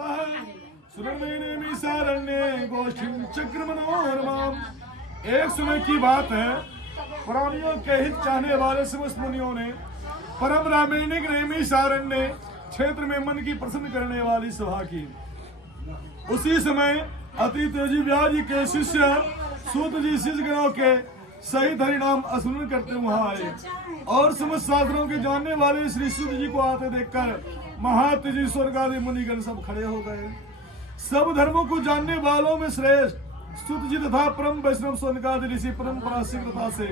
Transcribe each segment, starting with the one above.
होता है। सुरमेने मिसारण्ये गोष्ठीं चक्र मनोरमाम। एक समय की बात है, प्राणियों के हित चाहने वाले समस्त मुनियों ने परम रामायणिक नैमिषारण्य क्षेत्र में मन की प्रसन्न करने वाली सभा की। उसी समय अति तेजी व्यास जी के शिष्य सूत जी शिष्यगणों के सहित हरिनाम स्मरण करते वहां आए और समस्त शास्त्रों के जानने वाले श्री सूत जी को आते देखकर महातेजी स्वर्ग आदि मुनिगण सब खड़े हो गए। सब धर्मों को जानने वालों में श्रेष्ठ सूत जी तथा परम वैष्णव सोनकादि ऋषि परंपरा शीघ्रता से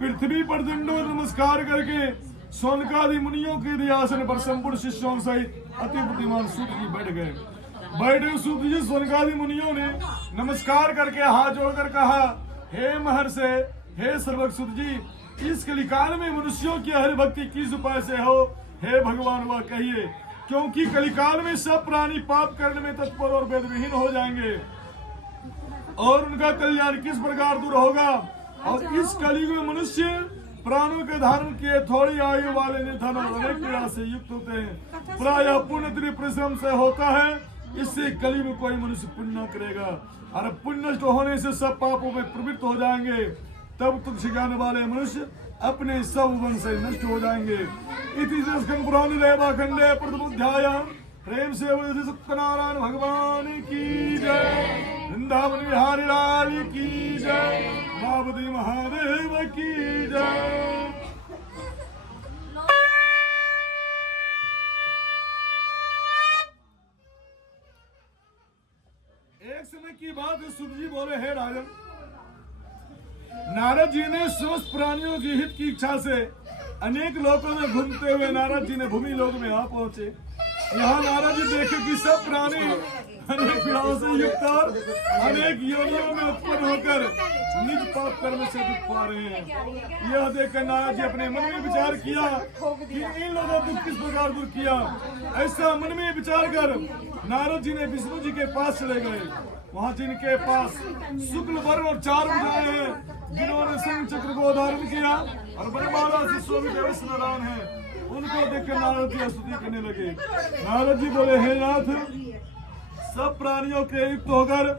पृथ्वी पर दंडोत नमस्कार करके सोनकादि मुनियों के दियासन पर संपूर्ण शिष्यों सहित अति बुद्धिमान सूत जी बैठ गए। बैठे सूत जी सोनकादि मुनियों ने नमस्कार करके हाथ जोड़कर कहा, हे महर्षि, हे सर्वज्ञ सूत जी, इस कलिकाल में मनुष्यों की हरि भक्ति किस उपाय से हो, हे भगवान वह कहिए, क्योंकि कलिकाल में सब प्राणी पाप करने में तत्पर और वेद विहीन हो जाएंगे और उनका कल्याण किस प्रकार दूर होगा। और इस कलयुग में मनुष्य प्राणों के धारण किए थोड़ी आयु वाले निर्धन और अनेक क्रिया से युक्त होते हैं। प्रायः पुण्य परिश्रम से होता है, इससे कली में कोई मनुष्य पुण्य न करेगा और पुण्य नष्ट होने से सब पापों में प्रवृत्त हो जाएंगे। तब तुझ सिखाने वाले मनुष्य अपने सब वन से नष्ट हो जाएंगे। इति स्कंद पुराण रेवाखंडे प्रथम अध्याय। प्रेम से सत्यनारायण भगवान की जय, वृंदावन बिहारी लाल की जय, बाबूजी महादेव की जय। एक समय की बात है, सूत जी बोले, हे राजन, नारद जी ने समस्त प्राणियों की हित की इच्छा से अनेक लोकों में घूमते हुए नारद जी ने भूमि लोक में आ पहुंचे। यहाँ नारद जी देखे कि सब प्राणी अनेक पीड़ाओं से युक्त और अनेक योनियों में उत्पन्न होकर निज पाप कर्म से दुख पा रहे हैं। यह देखकर नारद जी अपने मन में विचार किया कि इन लोगों को दुख किस प्रकार दूर किया। ऐसा मन में विचार कर नारद जी ने विष्णु जी के पास चले गए। वहाँ जिनके पास शुक्ल वर्ण और 4 भुजाएं हैं, जिन्होंने शंख चक्र को धारण किया और बरमाला से शोभित नारायण है, उनको देखकर नारद जी स्तुति करने लगे। नारद जी बोले, हे नाथ, सब प्राणियों के युक्त होकर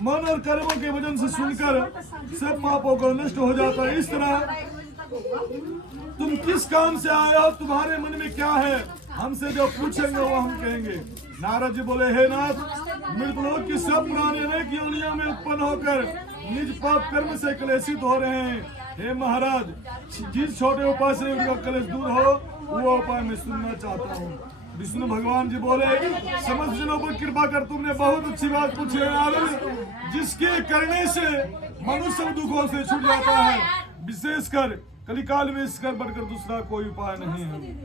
मन और कर्मों के वजन से सुनकर सब पापों को नष्ट हो जाता है। इस तरह तुम किस काम से आए हो, तुम्हारे मन में क्या है, हमसे जो पूछेंगे वो हम कहेंगे। नारद जी बोले, हे नाथ, मृतलोक की सब प्राणी अनेक योनियों में उत्पन्न होकर निज पाप कर्म से कलेशित हो रहे हैं। हे महाराज, जिस छोटे उपाय से उनका कलेश दूर हो वो उपाय मैं सुनना चाहता हूँ। विष्णु भगवान जी बोले, समस्त जनों पर कृपा कर, तुमने बहुत अच्छी बात पूछी है नारद, जिसके करने से मनुष्य दुखों से छूट जाता है। विशेषकर कलिकाल में इसकर बढ़कर दूसरा कोई उपाय नहीं है।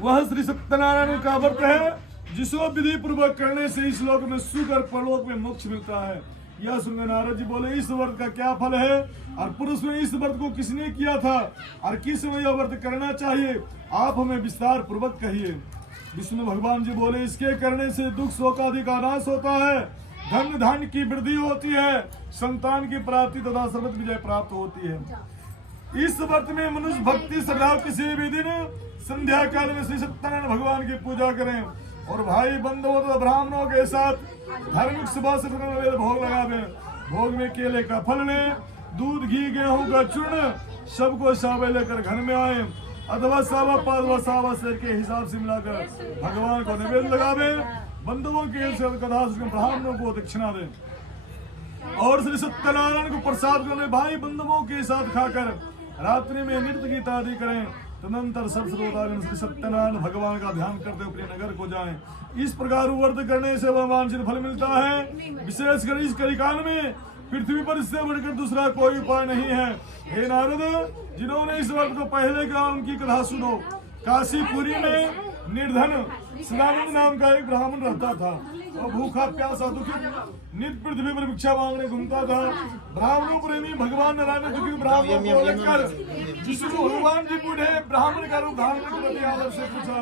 वह श्री सत्यनारायण का व्रत है, जिसको विधि पूर्वक करने से इस लोक में सुख और परलोक में मोक्ष मिलता है। यह सुनकर नारद जी बोले, इस व्रत का क्या फल है और पुरुष में इस व्रत को किसने किया था और किस में यह व्रत करना चाहिए, आप हमें विस्तार पूर्वक कहिए। विष्णु भगवान जी बोले, इसके करने से दुख शोक आदि का नाश होता है, धन धान्य की वृद्धि होती है, संतान की प्राप्ति तथा सर्वत्र विजय प्राप्त होती है। इस व्रत में मनुष्य भक्ति श्रद्धा किसी भी दिन संध्या काल में श्री सत्यनारायण भगवान की पूजा करें और भाई बंधुओं तथा ब्राह्मणों के साथ धार्मिक सुबह से भोग लगावे। भोग में केले का फल लें, दूध घी गेहूं का चूर्ण सबको सावे लेकर घर में आए अथवा सावा पाद व सावा शेर के हिसाब से मिलाकर भगवान को नैवेद्य लगावे। बंधुओं के कथा ब्राह्मणों को दक्षिणा दें और श्री सत्यनारायण को प्रसाद करने भाई बंधुओं के साथ खाकर रात्रि में नृत्य गीत आदि करें। तदनंतर सब श्रोतागण श्री सत्यनारायण भगवान का ध्यान करते हुए अपने नगर को जाएं। इस प्रकार व्रत करने से वह वांछित फल मिलता है। विशेषकर इस कलिकाल में पृथ्वी पर इससे बढ़कर दूसरा कोई उपाय नहीं है। हे नारद, जिन्होंने इस व्रत को पहले कहा उनकी कथा सुनो। काशीपुरी में निर्धन सदानंद नाम का एक ब्राह्मण रहता था। वह भूखा प्यासा दुखी नित्य पृथ्वी पर भिक्षा मांगने घूमता था। ब्राह्मणों प्रेमी भगवान नारायण दुखी ब्राह्मणों को लेकर जिसको भगवान जी बूढ़े ब्राह्मण का रूप धारण करके आदर से पूछा,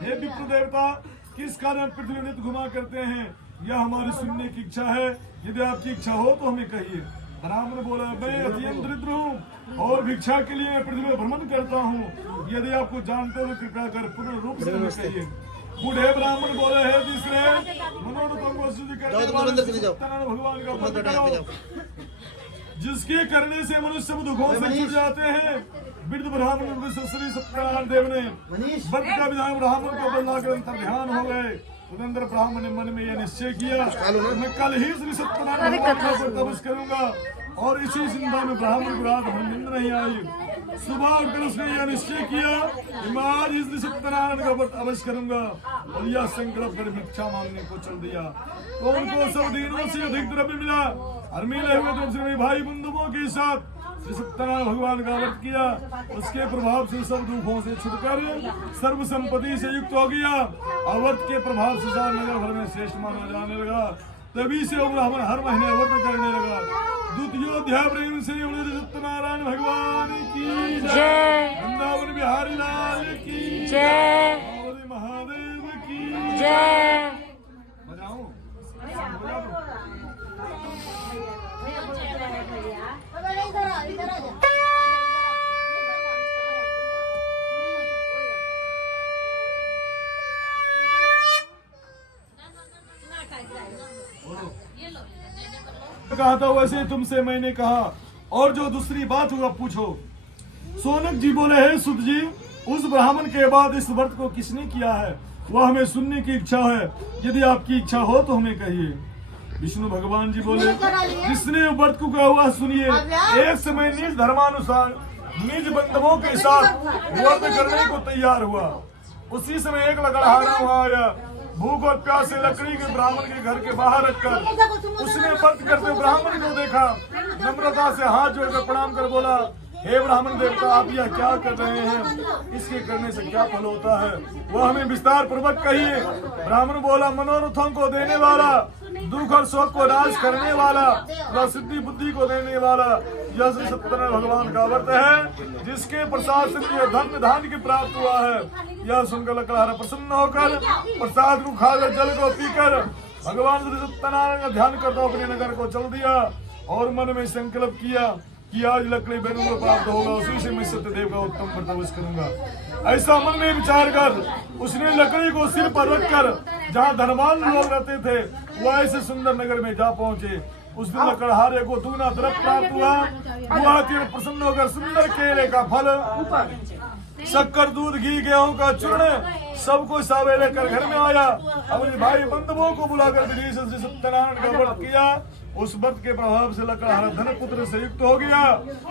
हे विप्र देवता, किस कारण पृथ्वी नित्य घुमा करते हैं, यह हमारी सुनने की इच्छा है। यदि आपकी इच्छा हो तो हमें कहिए। ब्राह्मण बोला, मैं अत्यंत दरिद्र हूँ और भिक्षा के लिए पृथ्वी में भ्रमण करता हूँ। यदि आपको जानते हो कृपया कर पूर्ण रूप से हमें कहिए। बूढ़े ब्राह्मण बोले, हे तीसरे, सत्यनारायण भगवान का व्रत करो, जिसके करने से मनुष्य सब दुखों से छूट जाते हैं। वृद्ध ब्राह्मण श्री सत्यनारायण देव ने व्रत का विधान ब्राह्मण को बदलाकर अंतर ध्यान हो गए। तदनंतर ब्राह्मण ने मन में यह निश्चय किया, मैं कल ही श्री सत्यनारायण भगवान का व्रत अवश्य करूंगा। और इसी चिंता में ब्राह्मण को रात भर नींद नहीं आई। सुबह उठकर उसने यह निश्चय किया कि मैं आज इस सत्यनारायण का व्रत अवश्य करूंगा, और यह संकल्प कर भिक्षा मांगने को चल दिया। तो उनको सब दिनों से अधिक द्रव्य मिला, और मिले हुए तो भाई बंधुओं के साथ श्री सत्यनारायण भगवान का व्रत किया। उसके प्रभाव से सब दुखों से छुटकर सर्व संपत्ति से युक्त हो गया, और व्रत के प्रभाव से सारा नगर भर में श्रेष्ठ माना जाने लगा। तभी से वो ब्राह्मण हर महीने व्रत करने लगा। द्वितीयोध्याय प्रेम से सत्यनारायण भगवान की जय, वृंदावन बिहारी लाल की जय, महादेव की जय। बजाऊं? कहा था वैसे तुमसे मैंने कहा, और जो दूसरी बात हुआ पूछो। सोनक जी बोले, हे सुत जी, उस ब्राह्मण के बाद इस व्रत को किसने किया है, वह हमें सुनने की इच्छा है। यदि आपकी इच्छा हो तो हमें कहिए। विष्णु भगवान जी बोले, जिसने व्रत को कहा हुआ सुनिए। एक समय निज धर्मानुसार निज बंधुओं के साथ व्रत करने को तैयार हुआ। उसी समय एक लकड़हारा वहां आया। भूख और प्यास से लकड़ी के ब्राह्मण के घर के बाहर रखकर उसने व्रत करते ब्राह्मण को देखा। नम्रता से हाथ जोड़कर प्रणाम कर बोला, हे ब्राह्मण देवता, आप यह क्या कर रहे हैं? इसके करने से क्या फल होता है, वह हमें विस्तार पूर्वक कहिए। ब्राह्मण बोला, मनोरथों को देने वाला, दुख और शोक को नाश करने वाला, व सिद्धि बुद्धि को देने वाला यह श्री सत्यनारायण भगवान का व्रत है, जिसके प्रसाद से यह धन धान्य की प्राप्त हुआ है। यह सुनकर लकड़हारा प्रसन्न होकर प्रसाद को खाकर जल को पीकर भगवान श्री सत्यनारायण का ध्यान करता अपने नगर को चल दिया, और मन में संकल्प किया कि आज लकड़ी बेनू को प्राप्त होगा, उसी से मैं सत्यदेव का उत्तम व्रत अवश्य करूंगा। ऐसा मन में विचार कर उसने लकड़ी को सिर पर रखकर जहाँ धनवान लोग रहते थे वह ऐसे सुंदर नगर में जा पहुंचे। उस दिन लकड़हारे को दूना तरफ प्राप्त हुआ। वह अत्यंत प्रसन्न होकर सुंदर केले का फल, शक्कर, दूध, घी, गेहूं का चूर्ण सबको सवेरे कर घर में आया। अपने भाई बंधुओं को बुलाकर विधि से श्री सत्यनारायण का व्रत किया। उस व्रत के प्रभाव से लकड़हारा धन पुत्र से युक्त हो गया,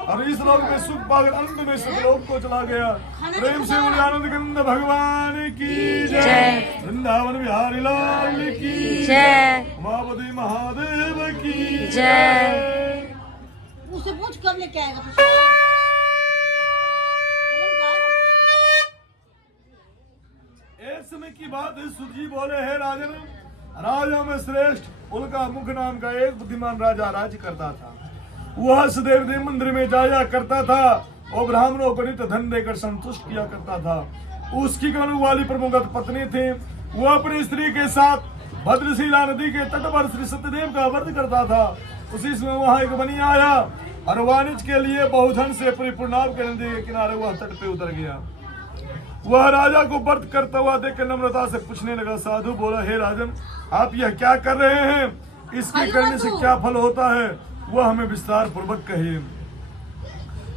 और इस लोक में सुख पाकर अंत में सुखलोक को चला गया। प्रेम से बोले आनंद कंद भगवान की जय, वृंदावन बिहारी लाल की जय, उमापति महादेव की जय। उससे पूछ कब लेके आएगा? एक समय की बात है, सुत जी बोले, हे राजन, राजा में श्रेष्ठ उल्का मुख नाम का एक बुद्धिमान राजा राज्य करता था। वह सदैव देव मंदिर में जाया करता था और ब्राह्मणों को नित्य धन देकर संतुष्ट किया करता था। उसकी कनु वाली प्रमुख पत्नी थी। वह अपनी स्त्री के साथ भद्रशिला नदी के तट पर श्री सत्यदेव का व्रत करता था। उसी समय वहां एक बनिया आया और वाणिज्य के लिए बहुधन से परिपूर्ण के नदी के किनारे वह तट पे उतर गया। वह राजा को व्रत करता हुआ देखकर नम्रता से पूछने लगा। साधु बोला, हे राजन, आप यह क्या कर रहे हैं? इसके करने से क्या फल होता है, वह हमें विस्तार पूर्वक कहिए।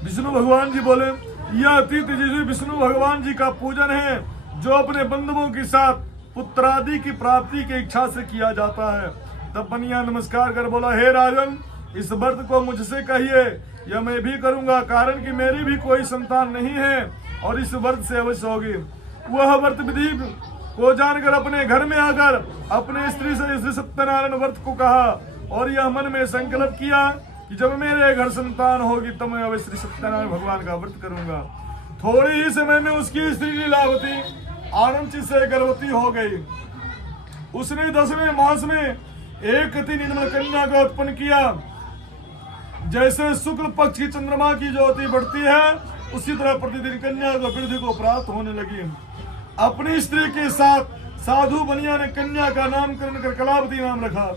विष्णु भगवान जी बोले, यह अति तेजस्वी विष्णु भगवान जी का पूजन है, जो अपने बंधुओं के साथ पुत्रादि की प्राप्ति की इच्छा से किया जाता है। तब बनिया नमस्कार कर बोला, हे राजन, इस व्रत को मुझसे कहिए, यह मैं भी करूंगा, कारण कि मेरी भी कोई संतान नहीं है और इस व्रत से अवश्य होगी। वह व्रत विधि को जानकर अपने घर में आकर अपने स्त्री से श्री सत्यनारायण व्रत को कहा, और यह मन में संकल्प किया कि जब मेरे घर संतान होगी तब मैं अवश्य श्री सत्यनारायण भगवान का व्रत करूंगा। थोड़े ही समय में उसकी स्त्री लीलावती आनंद से गर्भवती हो गई। उसने 10वें मास में एक अति निर्मल कन्या को उत्पन्न किया। जैसे शुक्ल पक्ष की चंद्रमा की ज्योति बढ़ती है, उसी तरह प्रतिदिन कन्या को वृद्धि को प्राप्त होने लगी। अपनी स्त्री के साथ साधु बनिया ने कन्या का नामकरण कर कलावती नाम रखा।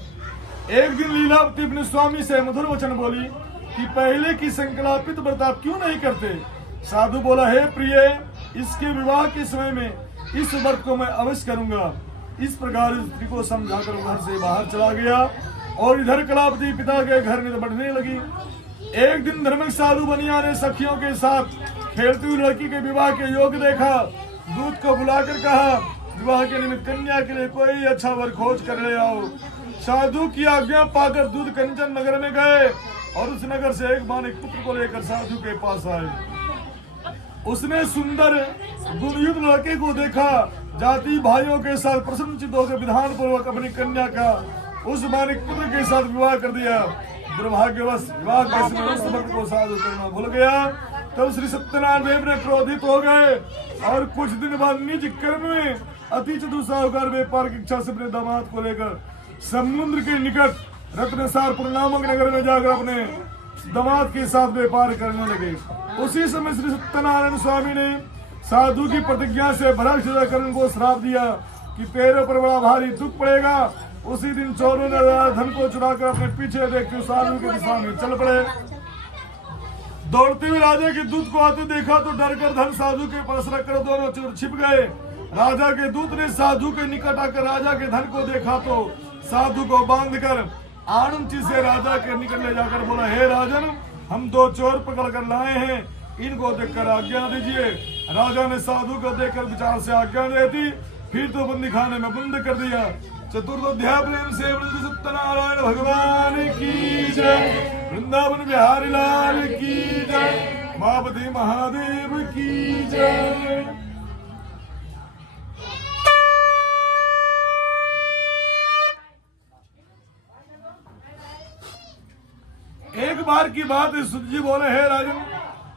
एक दिन लीलावती अपने स्वामी से मधुर वचन बोली कि पहले की संकल्पित व्रत आप क्यों नहीं करते? साधु बोला, हे प्रिय, इसके विवाह के समय में इस व्रत को मैं अवश्य करूंगा। इस प्रकार स्त्री को समझाकर घर से बाहर चला गया और इधर कलावती पिता के घर में बढ़ने लगी। एक दिन धर्मिक साधु बनिया ने सखियों के साथ खेलती हुई लड़की के विवाह के योग देखा। दूत को बुलाकर कहा, विवाह के निमित्त कन्या के लिए कोई अच्छा वर खोज कर ले आओ। साधु की आज्ञा पाकर दूत कंचन नगर में गए और उस नगर से एक मानिक पुत्र को लेकर साधु के पास आए। उसने सुंदर गुणयुक्त लड़के को देखा। जाति भाइयों के साथ प्रसन्नचित होकर विधान पूर्वक अपनी कन्या का उस मानिक पुत्र के साथ विवाह कर दिया। दुर्भाग्यवश विवाह के समय उस भक्त को साधु करना भूल गया। तब श्री सत्यनारायण देव ने क्रोधित हो गए और कुछ दिन बाद निज कर्म में अति चतुर साहूकार व्यापार की इच्छा से अपने दामाद को लेकर समुद्र के निकट रत्नसारपुर नामक नगर में जाकर अपने दामाद के साथ व्यापार करने लगे। उसी समय श्री सत्यनारायण स्वामी ने साधु की प्रतिज्ञा से भरत को श्राप दिया कि तेरे पर बड़ा भारी दुख पड़ेगा। उसी दिन चोरों ने धन को चुराकर अपने पीछे देखते साधु की दिशा में चल पड़े। दौड़ते हुए राजा के दूत को आते देखा तो डर कर धन साधु के पास रखकर दोनों चोर छिप गए। राजा के दूत ने साधु के निकट आकर राजा के धन को देखा तो साधु को बांधकर आनंद से राजा के निकट ले जाकर बोला, हे राजन, हम दो चोर पकड़ कर लाए हैं, इनको देखकर आज्ञा दीजिए। राजा ने साधु को देखकर विचार से आज्ञा दे दी, फिर तो बंदी खाने में बंद कर दिया। चतुर्दोध्याय प्रेम से सत्यनारायण भगवान की जय, वृंदावन बिहारी लाल की जय, मापति महादेव की जय। एक बार की बात है, सुत जी बोले, हे राजन,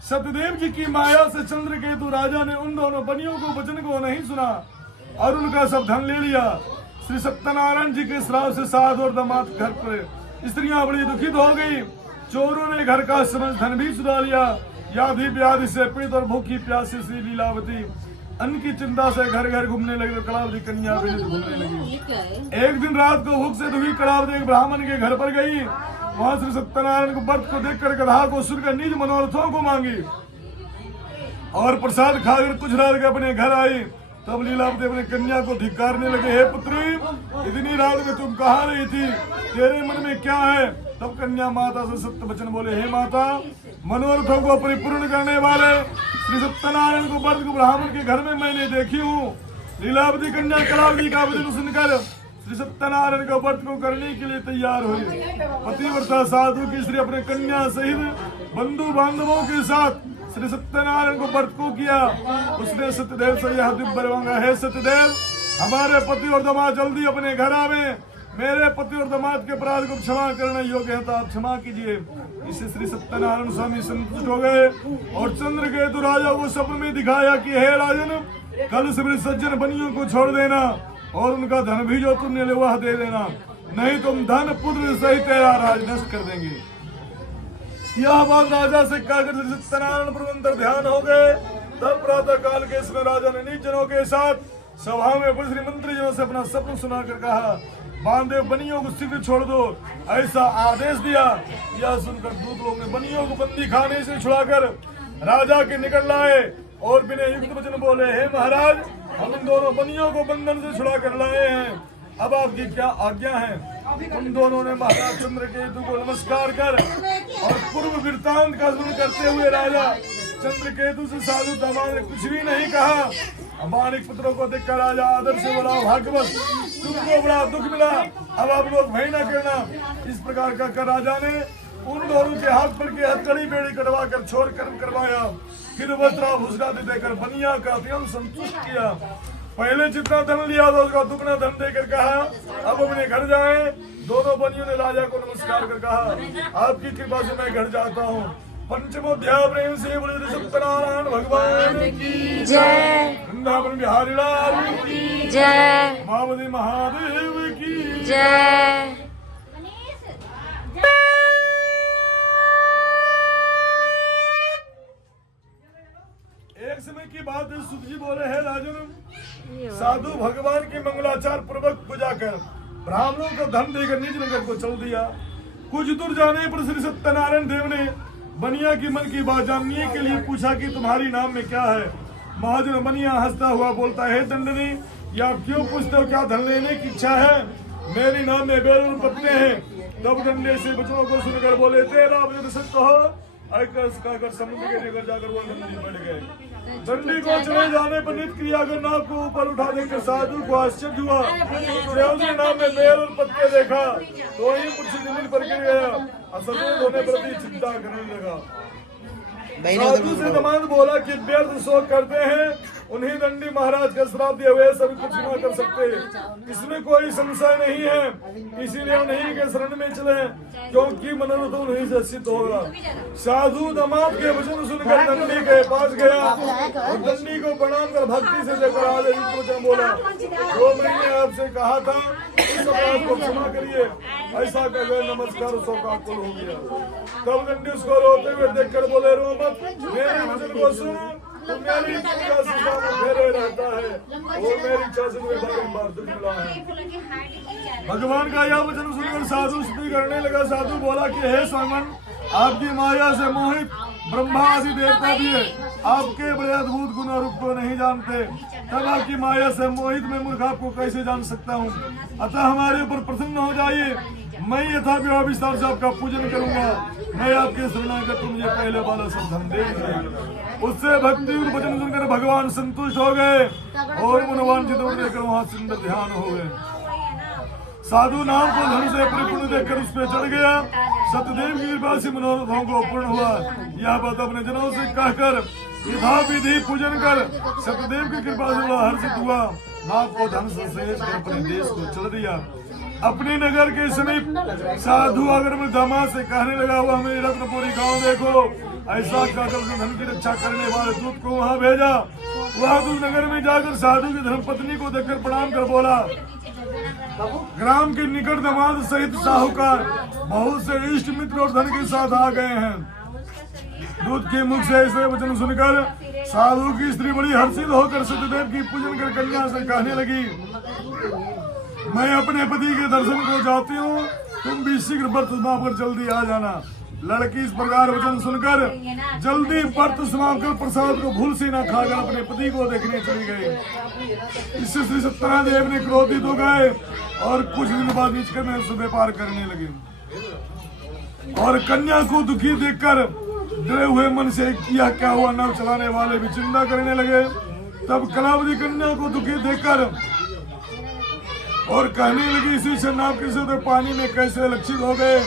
सत्यदेव जी की माया से चंद्रकेतु राजा ने उन दोनों बनियों को वचन को नहीं सुना और उनका सब धन ले लिया। श्री सत्यनारायण जी के श्राप से साधु और दामाद घर पर स्त्रियां बड़ी दुखित हो गई। चोरों ने घर का समझ धन भी चुरा लिया। व्याधि व्याधि से पीड़ित और भूखी प्यासी श्री लीलावती अन्न की चिंता से घर घर घूमने लगी। कलावती कन्या घूमने लगी। एक दिन रात को भूख से दुखी कलावती एक ब्राह्मण के घर पर गई। वहां श्री सत्यनारायण को व्रत को देखकर गधा को सुनकर निज मनोरथों को मांगी और प्रसाद खाकर कुछ रात के अपने घर आई। तब लीलावती अपने कन्या को धिक्कारने लगे, हे पुत्री, इतनी रात में तुम कहाँ रही थी, तेरे मन में क्या है? तब कन्या माता से सत्य वचन बोले, हे माता, मनोरथों को परिपूर्ण करने वाले श्री सत्यनारायण को व्रत को ब्राह्मण के घर में मैंने देखी हूँ। लीलावती कन्या कलावती का वचन सुनकर श्री सत्यनारायण का व्रत को करने के लिए तैयार हुई। पतिव्रता साधु की श्री अपने कन्या सहित बंधु बांधवों के साथ श्री सत्यनारायण को व्रत को किया। उसने सत्यदेव से यह दिव्य मांगा, हे सत्यदेव, हमारे पति और दामाद जल्दी अपने घर आवे। मेरे पति और दामाद के अपराध को क्षमा करने योग्य है तो आप क्षमा कीजिए। इससे श्री सत्यनारायण स्वामी संतुष्ट हो गए और चंद्रकेतु राजा को स्वप्न में दिखाया कि हे राजन, कल से सज्जन बनियों को छोड़ देना और उनका धन भी जो तुमने लिया वह दे देना, नहीं तुम धन पुत्र सहित तेरा राज नष्ट कर देंगे। यह बात राजा से कहकर सत्यनारायण पर अंतर ध्यान हो गए। तब प्रातः काल के समय राजा ने निज जनों के साथ सभा में उपस्थित मंत्री जनों से अपना स्वप्न सुनाकर कहा, बांधे बनियों को शीघ्र छोड़ दो, ऐसा आदेश दिया। यह सुनकर दूत लोग ने बनियों को बंदी खाने से छुड़ाकर राजा के निकट लाए और बिना युक्त वचन बोले, हे महाराज, हम इन दोनों बनियों को बंधन से छुड़ा कर लाए हैं, अब आपकी क्या आज्ञा है? उन दोनों ने महाराज चंद्रकेतु को नमस्कार कर और पूर्व वृत्तांत का स्मरण करते हुए राजा चंद्रकेतु से साधु दामाद ने कुछ भी नहीं कहा। मानिक पुत्रों को देखकर राजा आदर से बोला, भाग्यवश तुमको बड़ा दुख मिला, अब आप लोग भय न करना। इस प्रकार का राजा ने उन दोनों के हाथ पर के हथकड़ी बेड़ी कटवा कर छोड़ कर्म करवाया। फिर वस्त्र भूषण देकर बनिया का अत्यंत संतुष्ट किया। पहले जितना धन लिया था उसका दुगना धन देकर कहा, अब अपने घर जाएं। दोनों बनियों ने राजा को नमस्कार कर कहा, आपकी कृपा से मैं घर जाता हूँ। पंचमोध्याय प्रेम से बोले सत्यनारायण भगवान की जय, वृंदावन बिहारी लाल की जय, मावली महादेव की जय। एक समय की बात है, सुत जी बोले, है राजन, साधु भगवान की मंगलाचार पूर्वक पूजा कर ब्राह्मणों को धन देकर निज नगर को चल दिया। कुछ दूर जाने पर श्री सत्यनारायण देव ने बनिया की मन की बात जानने के लिए पूछा कि तुम्हारी नाम में क्या है? महाजन बनिया हंसता हुआ बोलता है, दंडनी, या आप क्यों पूछते हो क्या धन लेने की इच्छा है? मेरी नाम में बेल और पत्ते हैं। तब डंडे से बच्चों को सुनकर बोले तेरा वचन सत्य हो। कहकर समुद्र के निकट जाकर वो नदी बढ़ गए। दंडी को चले जाने पर नित्य क्रिया कर नाव को ऊपर उठा देकर साधु को आश्चर्य हुआ। उसने नाव में बेल और पत्ते देखा तो ही मुझसे जमीन पर गिर गया। असमर्थ होने प्रति चिंता करने लगा। साधु से दमाद बोला कि व्यर्थ शोक करते हैं, उन्हीं दंडी महाराज का श्राप दिए हुए सभी कुछ न कर सकते। इसमें कोई संशय नहीं है, इसीलिए उन्हीं के शरण में चले, क्योंकि मनोरथ उन्हीं से सिद्ध होगा। साधु दमाद के वचन सुनकर दंडी के पास गया और दंडी को प्रणाम कर भक्ति से जयकर आज बोला, जो मैंने आपसे कहा था उस अपराध को क्षमा करिए। ऐसा कहकर नमस्कार का कुल हो गया। तब दंडी उसको रोते हुए देखकर बोले, रो मत, मेरे वचन को सुन, तुम मेरी इच्छा से फेरे रहता है और मेरी इच्छा से तुम्हें बार दुख मिला है। भगवान का यह वचन सुनकर साधु स्तुति करने लगा। साधु बोला कि हे स्वामन, आपकी माया से मोहित ब्रह्मा आदि देवता भी है, आपके बड़े अद्भुत गुण और रूप को नहीं जानते, तब आपकी माया से मोहित मैं मूर्ख आपको कैसे जान सकता हूँ। अतः हमारे ऊपर प्रसन्न हो जाइए, मैं यथा विस्तार से आपका पूजन करूंगा। मैं आपके शरणागत, मुझे पहले वाला सब धन देंगे। उससे भक्ति वचन सुनकर भगवान संतुष्ट हो गए और मनोवांछित देखकर वहां सुंदर ध्यान हो गए। साधु नाम को धन से परिपूर्ण देखकर उस पर चढ़ गया। सत्यदेव की कृपा से मनोरथों को पूर्ण हुआ। यह बात अपने जनों से कहकर यथा विधि पूजन कर सत्यदेव की कृपा से बड़ा हर्षित हुआ। नाम को धन से शेष कर अपने देश को चल दिया। अपने नगर के समीप साधु अगर में दामाद से कहने लगा, हुआ हमें रत्नपुरी गांव देखो। ऐसा कहकर धन की रक्षा करने वाले दूत को वहां भेजा। वह दूत नगर में जाकर साधु की धर्मपत्नी को देखकर प्रणाम कर बोला, ग्राम के निकट दामाद सहित साहूकार बहुत से इष्ट मित्र और धन के साथ आ गए हैं। दूत के मुख से ऐसे वचन सुनकर साधु की स्त्री बड़ी हर्षित होकर सत्यदेव की पूजन कर कन्या से कहने लगी, मैं अपने पति के दर्शन को जाती हूँ, तुम भी शीघ्र व्रत समाप्त कर जल्दी आ जाना। लड़की इस प्रकार वचन सुनकर जल्दी व्रत समाप्त कर प्रसाद को भूल से न खाकर अपने पति को देखने चली गई। इससे श्री सत्यनादेव ने क्रोधित हो गए और कुछ दिन बाद नीच में व्यापार करने लगे और कन्या को दुखी देखकर डरे हुए मन से किया क्या हुआ नाव चलाने वाले भी चिंता करने लगे। तब कलावती कन्या को दुखी देखकर और कहने लगी, इसी से नाव के साथ पानी में कैसे लक्षित हो गए,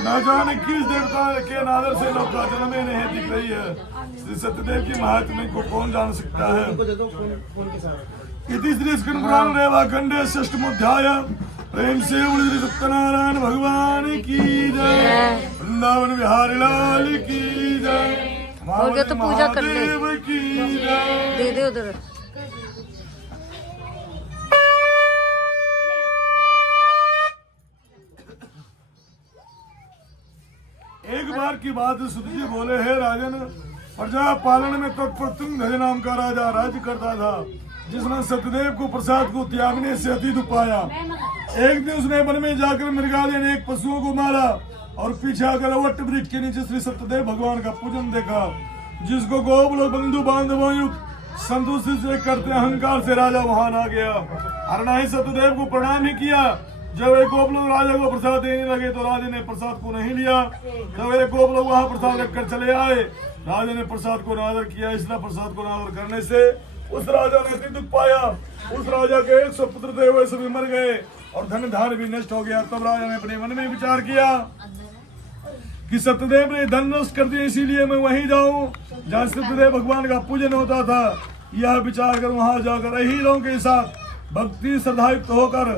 न जाने किस देवता के नादर से नौका जन्म में नहीं दिख रही है। श्री सत्यदेव की महात्म्य को कौन जान सकता है। इति श्री स्कंद पुराण रेवा खंडे षष्ठमोध्याय। प्रेम से श्री सत्यनारायण भगवान की जय, वृंदावन बिहारी लाल की जय, हो गया तो पूजा कर ले, की जय। दे दे उधर। एक बार की बात सुत जी बोले, है राजन, प्रजा पालन में तत्पर तुंग नाम का राजा राज्य करता था, जिसने सत्यदेव को प्रसाद को त्यागने से अति दुख पाया। एक दिन उसने वन में जाकर मृगालय ने एक पशुओं को मारा और पीछे आकर वट वृक्ष के नीचे श्री सत्यदेव भगवान का पूजन देखा, जिसको गोप लोग बंधु बांधवों युक्त संतुष्टि से करते अहंकार से राजा वहां आ गया। हरना ही सत्यदेव को प्रणाम ही किया। जब एक गोप लोग राजा को प्रसाद देने लगे तो राजा ने प्रसाद को नहीं लिया। जब एक गोप लोग वहां प्रसाद रखकर चले आए, राजा ने प्रसाद को नादर किया। इसलिए प्रसाद को नादर करने से उस राजा ने अति दुख पाया। उस राजा के 100 पुत्र थे, वे सभी मर गए और धन धान भी नष्ट हो गया। तब राजा ने अपने मन में विचार किया कि सत्यदेव ने धन नष्ट कर दिया, इसीलिए मैं वहीं जाऊं जहाँ सत्यदेव भगवान का पूजन होता था। यह विचार कर वहां जाकर अहीरों के साथ भक्ति श्रद्धायुक्त होकर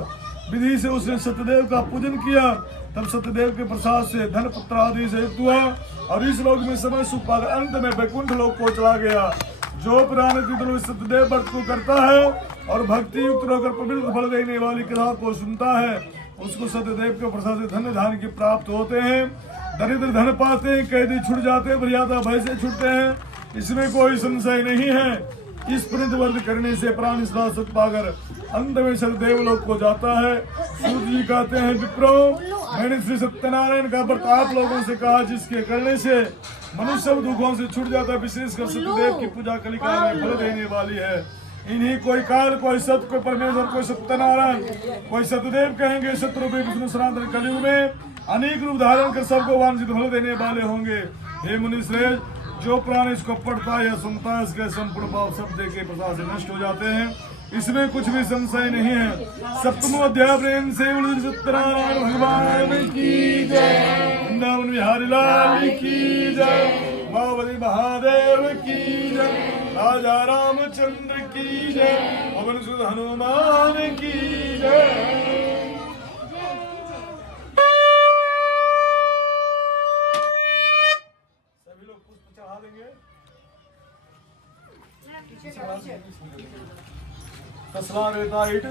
विधि से उसने सत्यदेव का पूजन किया। तब सत्यदेव के प्रसाद से धन पुत्र आदि से युक्त हुआ और इस लोक में समय सुख पाकर अंत में वैकुंठ लोक को चला गया। जो पुराण सत्यदेव व्रत को करता है और भक्ति युक्त होकर पवित्र फल देने वाली कथा को सुनता है, उसको सत्यदेव के प्रसाद से धन धान की प्राप्त होते हैं। दरिद्र धन पाते हैं, कैदी छुट जाते हैं, मर्यादा भय से छुटते हैं, इसमें कोई संशय नहीं है। इस पुण्य व्रत करने से प्राण सुख पाकर अंत में सत्यदेव लोक को जाता है। सूत जी कहते हैं, विप्रो, मैंने श्री सत्यनारायण का व्रत आप लोगों से कहा, जिसके करने से मनुष्य सब दुखों से छूट जाता है। विशेषकर सत्यदेव की पूजा कलिकाल में फल देने वाली है। इन्हीं कोई काल, कोई सत्य, कोई परमेश्वर, कोई सत्यनारायण, कोई सत्यदेव कहेंगे। शत्रुपी विष्णु सनातन कलयुग में अनेक रूप धारण कर सबको वांछित फल देने वाले होंगे। हे मुनि श्रेष्ठ, जो प्राणी इसको पढ़ता है या सुनता है, इसके संपूर्ण पाप शब्द के प्रसाद से नष्ट हो जाते हैं। इसमें कुछ भी संशय नहीं है। सप्तमो अध्याय प्रेम से सत्यनारायण भगवान की जय, वृंदावन बिहारी लाल की जय, मावली महादेव की जय, राजा रामचंद्र की जय, पवन सुत हनुमान की जय। सभी लोग पुष्प चढ़ा देंगे। कसला रेता ईट